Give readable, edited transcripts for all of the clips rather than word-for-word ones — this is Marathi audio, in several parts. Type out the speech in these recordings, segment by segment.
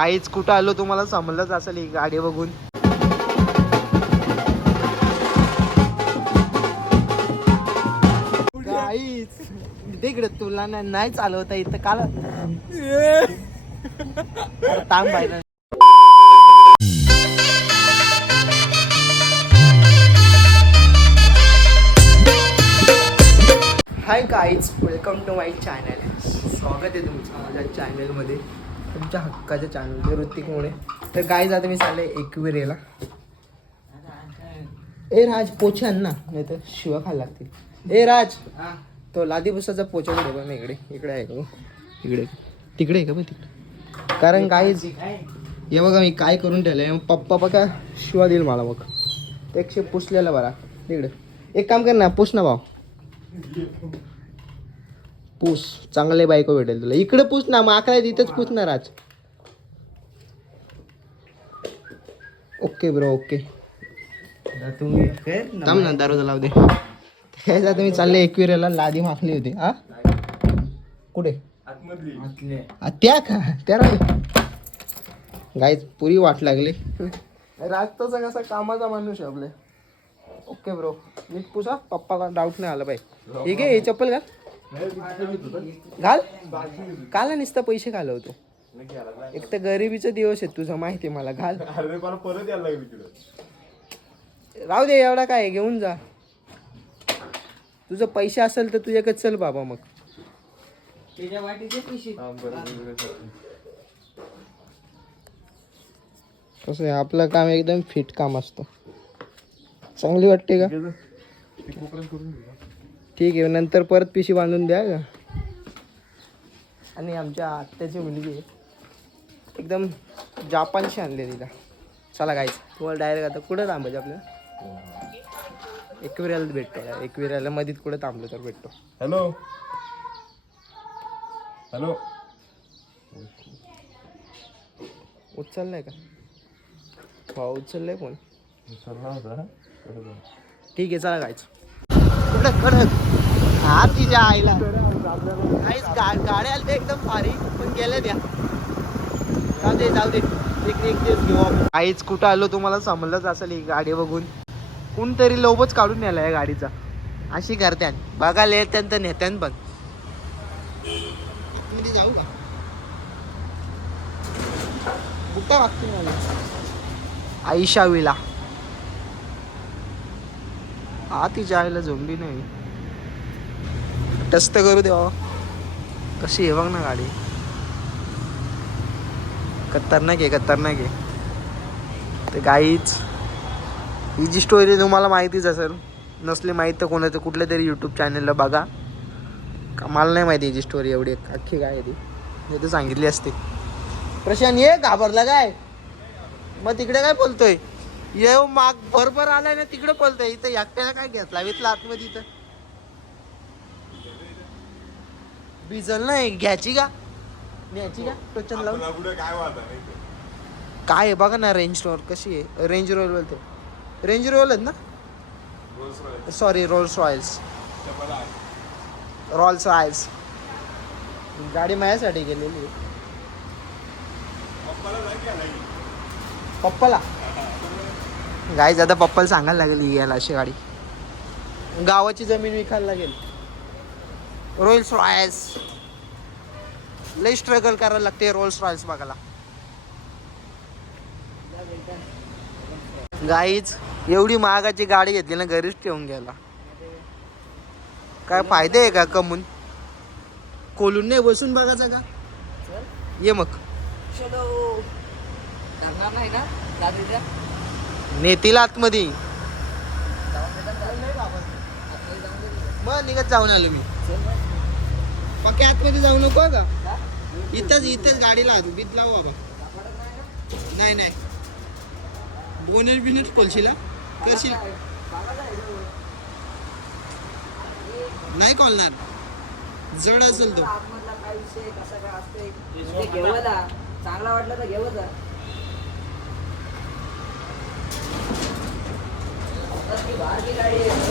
काहीच कुठं आलो तुम्हाला समजलंच असेल ही गाडी बघून. काहीच तिकडे तुला नाही चालवता इथं काल तांब बाहेर. Hi guys, welcome to my channel. स्वागत आहे तुमचं माझ्या चॅनलमध्ये, तुमच्या हक्काच्या चॅनलमध्ये ऋतिक मुळे. तर गाईज आता मी चालले एकविरेला. ए राज पोछे आण ना, नाही तर शिवा खायला लागतील. ए राज, तो लादीपुसाचा पोछा कुठे बघ ना. इकडे आहे का? इकडे तिकडे आहे का? बघ तिकडे. कारण गाईज हे बघा मी काय करून ठेवलंय. पप्पा बघा शिवा देईल मला. मग ते एकशे पुसलेला बरा तिकडे. एक काम कर ना, पुस ना भाऊ. पूस, चांगले बायको भेटेल तुला. इकडे पूस ना, मग आकडा तिथंच पूस ना राज. Okay bro, okay. थांब ना, दरवाजा लावू दे. त्याच्यात मी चालले एकविरेला. लादी मागली होती. हा कुठे? त्या का त्या गाईच पुरी वाट लागली. राजचा कसा कामाचा माणूस आहे आपले. ओके ब्रो, नीट पुसा. पप्पाला डाऊट नाही आला पाहिजे. ठीक आहे, हे चप्पल घाल. काला नुसतं पैसे घालवतो. एक तर गरिबीचा दिवस आहे तुझा, माहिती आहे मला. घाल. राहू दे, एवढा काय घेऊन जा. तुझं पैसे असेल तर तुझ्याकडे चल बाबा. मग कसं आहे आपलं काम, एकदम फिट काम असतं. चांगली वाटते का? ठीक आहे, नंतर परत पिशी बांधून द्या का. आणि आमच्या आत्याची मुलगी एकदम जापानशी आणले तिला. चला गायचं, तुम्हाला डायरेक्ट आता कुठं थांबायचं आपल्याला? एकविराला भेटतो. एकविराला मधीत कुठं थांबलो तर भेटतो. हॅलो हॅलो, उचललाय का? हो उचललाय फोन. ठीक आहे, चला गायचं. कडक कडक हा तिच्या आईला काहीच गाड्या आल्या एकदम भारी, पण गेल्या त्या. जाऊ दे एक दिवस घेऊ आपण. काहीच कुठं आलो तुम्हाला समजलंच असेल ही गाडी बघून. कोणतरी लोबच काढून नेला या गाडीचा. अशी करत्यान बघायला येत्यान तर नेत्यान पण. मध्ये जाऊ का? बुट्टा वागतील मला. आईशा विला हा तिच्या आईला झोंबली नाही. टस्त करू देवा. कशी आहे बघ ना गाडी. खतरनाक आहे, खतरनाक आहे. तर गाईच ही जी स्टोरी तुम्हाला माहितीच असेल. नसली माहीत तर कोणाचं कुठल्या तरी यूट्यूब चॅनलला बघा. मला नाही माहिती हिची स्टोरी एवढी अख्खी काय आहे ती. मी तर सांगितली असते. प्रशांत ये, घाबरला काय? मग तिकडे काय बोलतोय? ये माग बरोबर आलाय ना, तिकडे बोलतोय. इथं एकट्याला काय घेतला वितला आतमध्ये. इथं बिजल नाही घ्यायची का? न्यायची का? टोचन लावून काय आहे बघा ना. रेंज रोवर कशी आहे? रेंज रोवर बोलते. रेंज रोवर ना, sorry Rolls Royce. Rolls Royce गाडी माझ्यासाठी गेलेली. पप्पाला गाईज आता पप्पाला सांगायला लागेल यायला अशी गाडी. गावाची जमीन विकायला लागेल. रोल्स रॉयल्स लई स्ट्रगल करायला लागते रोल्स रॉयल्स बघायला. गाईज एवढी महागाची गाडी घेतली ना, घरीच ठेवून घ्यायला. काय फायदे आहे का कमून? खोलून नाही बसून बघायचं का? ये मग नेतीला आतमध्ये. मग निघत जाऊन आलो मी. पक्या आतमध्ये जाऊ नको का? इथंच गाडीला बीत लावू बाबा. नाही बोनेट बिनेट खोलशीला करशील नाही खोलणार. जड असेल तो. चांगला वाटलं तर घेऊ.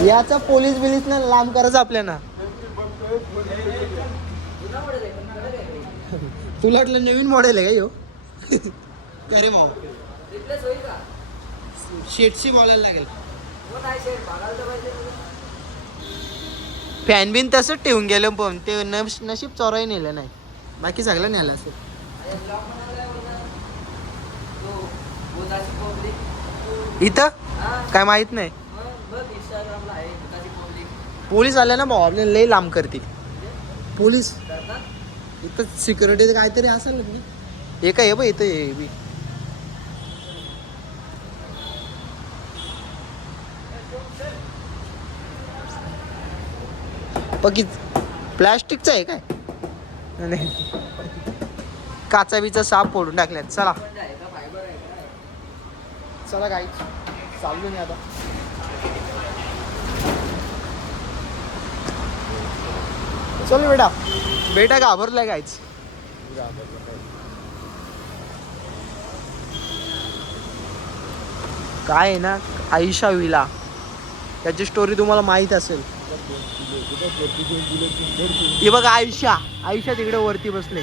याचा पोलीस बिलीस ना लांब करायचं आपल्याला. तुला वाटलं नवीन मॉडेल आहे का ह्यो? अरे भाऊ रिप्लेस होईल का शेटशी बोलायला लागेल. हो नाही शेट बघायला तर पाहिजे तुला. फॅन बिन तसंच ठेवून गेलं पण ते नशीब चोराही नेलं नाही, बाकी सगळं नेलं असेल. अरे ब्लॉग बनवलाय बघा. तो भुताची पब्लिक. इथं हा काय माहित नाही. मग बघ इंस्टाग्रामला आहे भुताची पब्लिक. पोलीस आले ना भाऊ आपल्याला लई लांब करतील पोलीस. करतात इथं सिक्युरिटी काहीतरी असेल ना तुम्ही. हे काय बघ इथं हे बी. बाकी प्लॅस्टिकचं आहे काय नाही, काचा बिचा साफ फोडून टाकल्यात. चला म्हणजे आहे का फायबर आहे का. चला गाई चाललो नाही आता. चल बेटा, बेटा घाबरलाय गायच. काय आहे ना आयशा विला, त्याची स्टोरी तुम्हाला माहित असेल. हे बघा आयशा, आयशा तिकडे वरती बसले.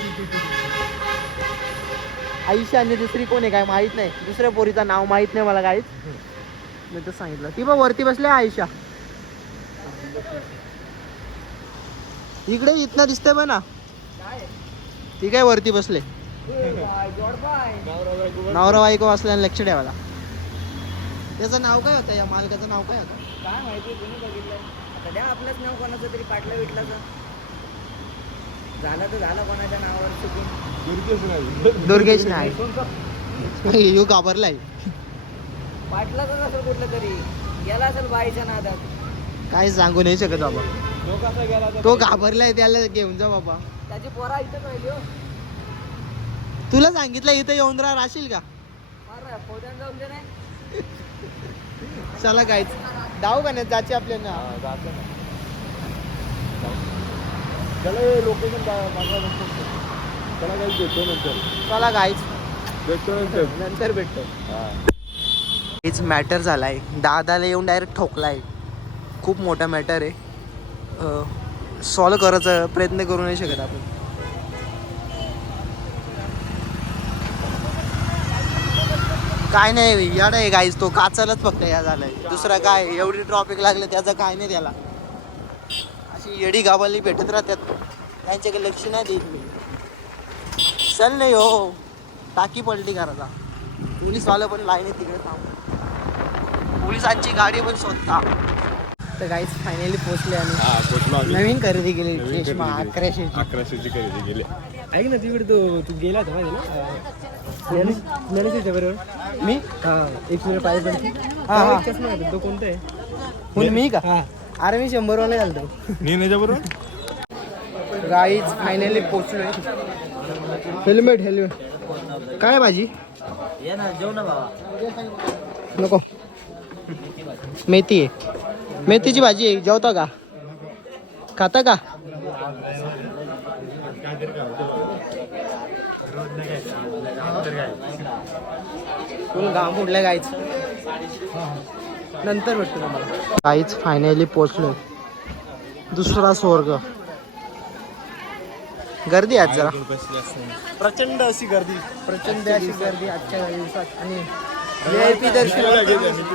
आयशा आणि दुसरी कोण आहे काय माहित नाही, दुसऱ्या पोरीचं नाव माहित नाही मला काहीच. मी तर सांगितलं ती बघ वरती बसले आयशा. इकडे इथनं दिसतंय बघ ना, काय ती काय वरती बसले. जोडपाय नवरा बायको असल्याने लक्ष ठेवायला. त्याचं नाव काय होतं, या मालकाचं नाव काय होतं. काय माहिती कोणी बघितलंय. आता द्या आपलंच नाव कोणाचं तरी पाटला बिटलाचं. झालं तर झालं कोणाच्या नावावर चुकून. दुर्गेश नाही, यो घाबरलाय. पाटलाच असेल कुठलं तरी, गेला असेल बाईच्या नादात. काय सांगू नाही शकत बाबा, तो घाबरलाय, त्याला घेऊन जा बाबा. त्याची पोरा इथं पाहिजे हो. तुला सांगितलं इथं येऊन राहशील का. मार पोत्यानं जाऊन दे नाही. चला गायच डाव का नाही जायचे आपल्याला. त्याला लोकेशन त्याला काही भेटतो नंतर. चला गायच भेटतो नंतर. नंतर भेटतो. हेच मॅटर झालाय, दादाला येऊन डायरेक्ट ठोकलाय. खूप मोठा मॅटर आहे, सॉल्व करायचा प्रयत्न करू नाही शकत आपण. काय नाही याड आहे गाईज, तो काचालाच फक्त या झालाय, दुसरा काय एवढी ट्रॉफिक लागलं त्याचं काय नाही त्याला. अशी येडी गावाली भेटत राहतात, त्यांच्याकडे लक्ष नाही देत मी. चल नाही हो, टाकी पलटी करायचा. पोलीसवाला पण लाईन आहे तिकडे थांब, पोलिसांची गाडी पण शोधता. तर गाईज फायनली पोहोचले आणि नवीन खरेदी केली. चष्मा 1100ची खरेदी केली. ऐक ना तिकडे तू गेला होता माहिती ना गणेशाच्या बरोबर. मी एक मिनिट पाहिजे हा हा चष्मा होता तो कोणता आहे. कोण मी का. हा अरे मी 100 वाला घालतो. नेण्याच्या बरोबर गाईज फायनली पोहोचलोय. हेल्मेट काय भाजी ये ना जेव ना बाबा. नको, मेथी आहे, मेथीची भाजी आहे. जेवता का, खाता का. फुल घाम फुटलं गाईच. नंतर भेटतो तुम्हाला. गाईच फायनली पोचलो. दुसरा स्वर्ग. गर्दी आज जरा, प्रचंड अशी गर्दी. प्रचंड अशी गर्दी आजच्या दिवसात. आणि VIP दर्शन,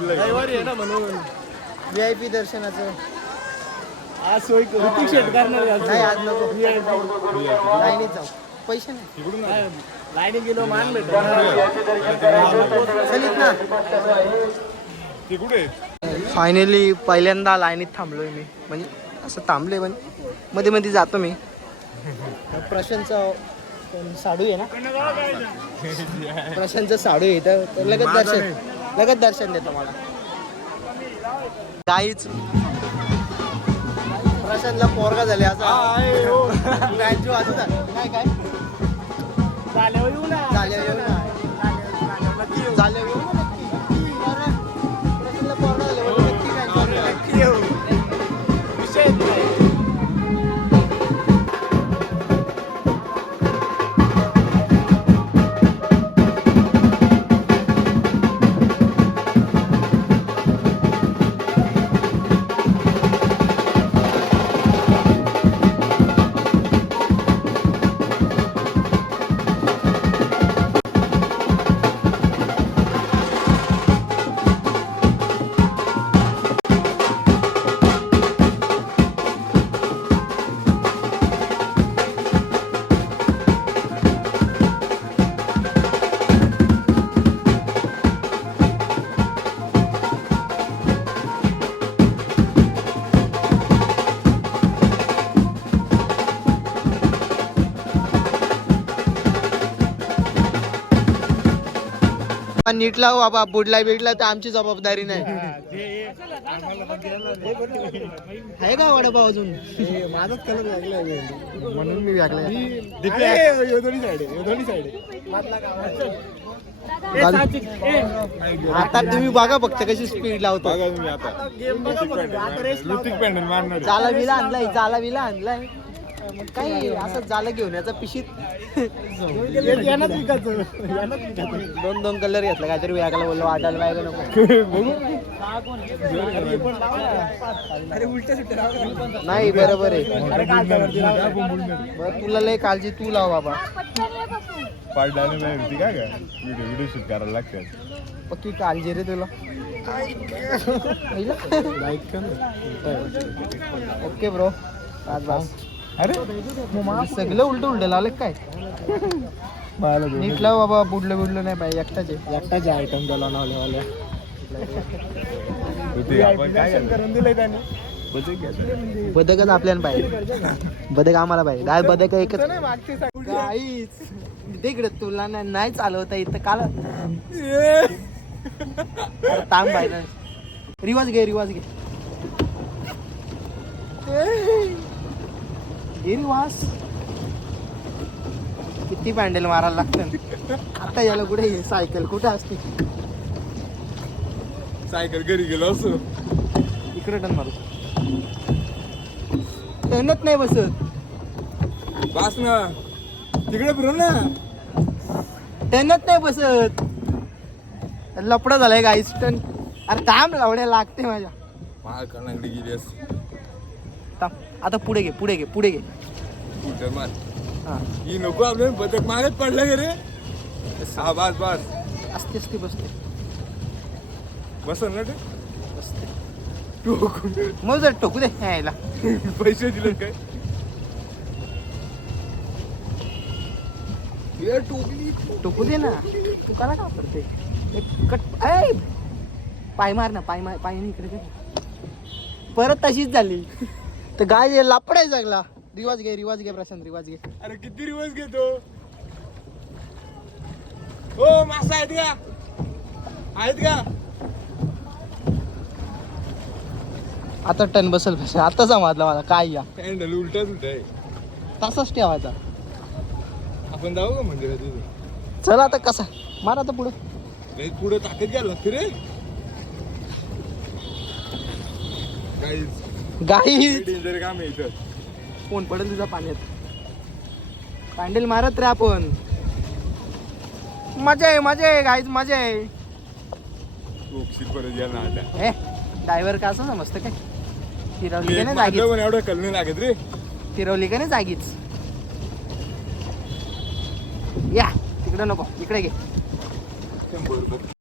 रविवारी आहे ना म्हणून VIP दर्शनाचं आज सोय ऋतिक शेट करणार नाही आज नको. लाईनीत जाऊ, पैसे नाही. लाईनीत गेलो मान भेट. चलित ना. ते कुठे फायनली पहिल्यांदा लाईनीत थांबलोय मी, म्हणजे असं थांबलोय पण मध्ये मध्ये जातो मी. प्रशांतचं साडू आहे ना, प्रशांतचं साडू आहे तर लगेच दर्शन देतो मला. काहीच प्रशांतला पोरगा झाले असं मॅच वाचता काय काय झाल्यावर येऊ ना. झाल्यावर येऊ ना, झाल्यावर येऊ ना नक्की. प्रशांतला पोरगा झाल्यावर नक्की match वाचू. नक्की येऊ. विषय नाही. नीट लाव बाबा, बुडला बिडला तर आमची जबाबदारी नाही. आहे का वडापाव अजून? माझाच कलर लागलाय म्हणून मी वागलाय. आता तुम्ही बघा फक्त कशी स्पीड लावतो. चाला विला आणलाय, चाला विला आणलाय. मग काही असं झालं घेऊन याचा पिशीत 2 कलर घेतला काहीतरी वेगळा बोललो वाटायला पाहिजे नको. नाही बरोबर आहे. बरं तुला लय काळजी तू लाव बाबा. काय व्हिडिओ शूट करायला लागतात. पक्की काळजी रे तुला. Okay bro. बस अरे सगळं उलट उलट लावलं काय. नीट लाव बाबा, बुडलं नाही पाहिजे. एकटाचे आयटम त्याला लावले. बदकच आपल्याला पाहिजे. बदक आम्हाला पाहिजे. काय बदक एकच काहीच तिकडे तुला नाही चालवता इथं काल तांब पाहिजे. रिवाज घे रिवाज. किती पॅन्डल मारायला लागतं आता याला. कुठे सायकल कुठे असते? सायकल घरी गेलो असो. इकडे टन मारू. टनच नाही बसत. बस ना तिकडे फिरून ना. टनच नाही बसत. लपडा झालाय गाईस. टन अरे थांब, लावड्या लागते माझ्या. माल कर्नाकडे गेली असते. थांब आता पुढे घे. मार हा ही नको आपल्याला बदक मागत पडलं गे रे. हा बस असते बसते बसन ना ते. मग जर टोकू दे यायला. पैसे दिले काय? टोकू दे ना. तू करा का करते? पाय मार ना. पाय इकडे दे. परत तशीच झाली तर गाय लापडाय चांगला. रिवाज घे प्रशांत, रिवाज घे. अरे किती दिवस घेतो. हो मासा आहेत का? आता टन बसल कशा. आता समजला मला काय या हँडल उलटा आहे. तसाच ठेवायचा. आपण जाऊ का मंदिरात तिथे? चला आता कसा मार आता पुढे. पुढे ताकद घ्यायला लागते रे. गाई डेंजर काम आहे इथं. कोण पडेल तुझा पाण्यात. पॅन्डल मारत रे आपण. मजा आहे गाईज, मजा आहे. परत यायला आता. हे ड्रायव्हर का असं समजतं काय. फिरवली का नाही जागीच. एवढं कल नाही लागत रे. फिरवली का नाही जागीच. या तिकडे नको, इकडे घे.